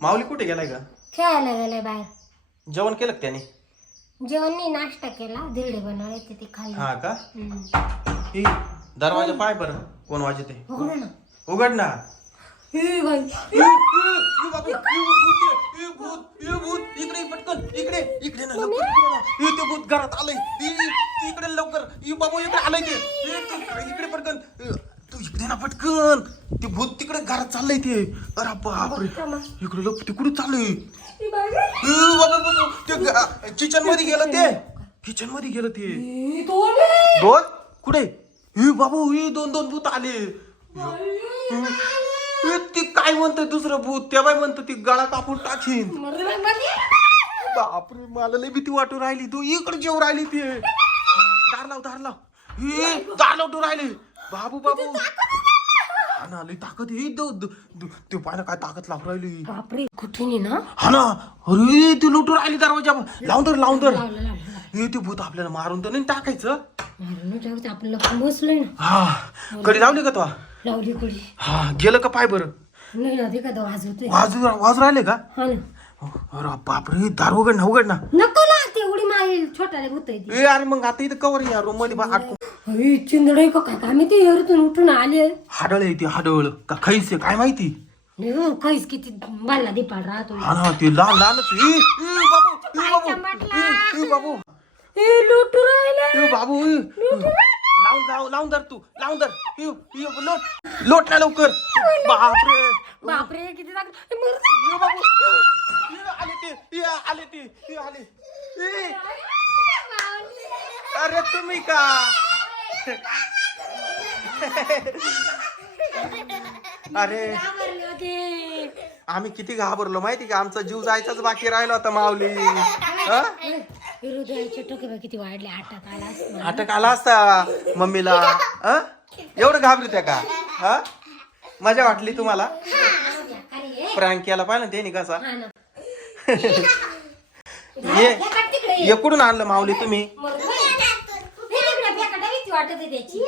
माऊली कुठे गेलाय का खेळायला गेलाय बाहेर. जेवण केलं का त्याने? जेवण नाही नाश्ता केला धिरडे बनवले ते ते खाल्ले हा का? हम्म. ही दरवाजा पाय बरं कोण वाजते? उघडा ना. उघड ना. हे बाई. भूत आहे, भूत, भूत, इकडे पटकन इकडे इकडे ना लवकर इकडे ना. ते भूत घरात आलंय. इकडे लवकर. बाबू इकडे आलंय ते. तू इकडे पटकन. तू इकडे ना पटकन. ते भूत तिकडे घरात चाललंय ते. अरे बापरे. इकडे लोक ते कुठे चाललंय? ए, बाबा, बाबा, ते किचनमध्ये गेलं ते. किचनमध्ये गेलं ते. दोन कुठे? हे बाबू हे दोन दोन भूत आले. हे, ती काय म्हणतोय दुसरं भूत? त्या बाई म्हणतो ती गळा कापून टाकीन. बापरे मला लय भीती वाटू राहिली. तू इकडे जेव राहिली ती. दार लाव दार लाव. हे दार लावतो राहिले. बाबू बाबू. हा ना लय ताकद दो- ते पाहिलं काय ताकद लावून राहिली. बापरे कुठे नाही ना? हा ना. अरे ती लुटून राहिली दरवाजा. लावून तर लावून तर हे ते भूत आपल्याला मारून तर नाही टाकायचं. लपून बसलोय ना. हा. कधी लावली का तो? लावली कुडी. हा गेलं का पाय बरं? नाही का वाजू वाजू राहिले का? अरे बापरे दार उघड ना उघड ना. नको ना. ते उडी मारेल छोटाले भूत आहे ती. ए अरे मग आता इथं कवर या रूममध्ये बा- अडकून अरे चिंदड का काय? काय माहिती एवढ्यातून उठून आले. हाडळ आहे ती हाडळ. का खैस आहे काय माहिती? नाही हो, काहीच किती बाला दीपाल राहतो हा ना ते लहान लहानच ए, ए, बाबू ए, बाबू. ए, ए, बाबू. हे लुटू राहिले. ए, बाबू ए. लावून लाव लावून धर तू लावून धर. ए, ए, लोट लोट ना लवकर. बापरे. बापरे किती जाग ए, बाबू ए, ए, आले ते ए, आले ते ए, आले. ए, अरे तुम्ही का? अरे आम्ही किती घाबरलो माहिती का? आमचा जीव जायचाच बाकी राहिला होता माऊली? हृदयाचे टोके बघ किती वाढले आटात आला असता. अटक आला असता मम्मीला? एवढं घाबरत्या का? हा? मजा वाटली तुम्हाला? प्रँक केला पाहिजे ना त्यांनी कसा? हा ना. ये. कुठून आणलं माऊली तुम्ही मग हे तिकडे फेकायला भीती वाटत आहे त्याची.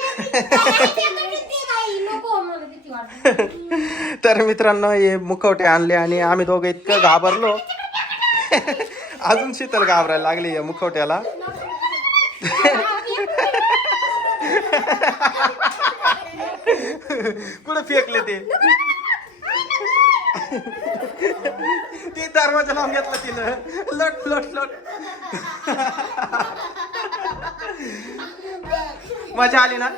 तर मित्रांनो हे मुखवटे आणले आणि आम्ही दोघं इतकं घाबरलो. अजून शीतल घाबरायला लागली या मुखवट्याला. कुठे फेकले ते? ते दरवाजा लावून घेतला तिनं. लट लट लट. मजा आली ना?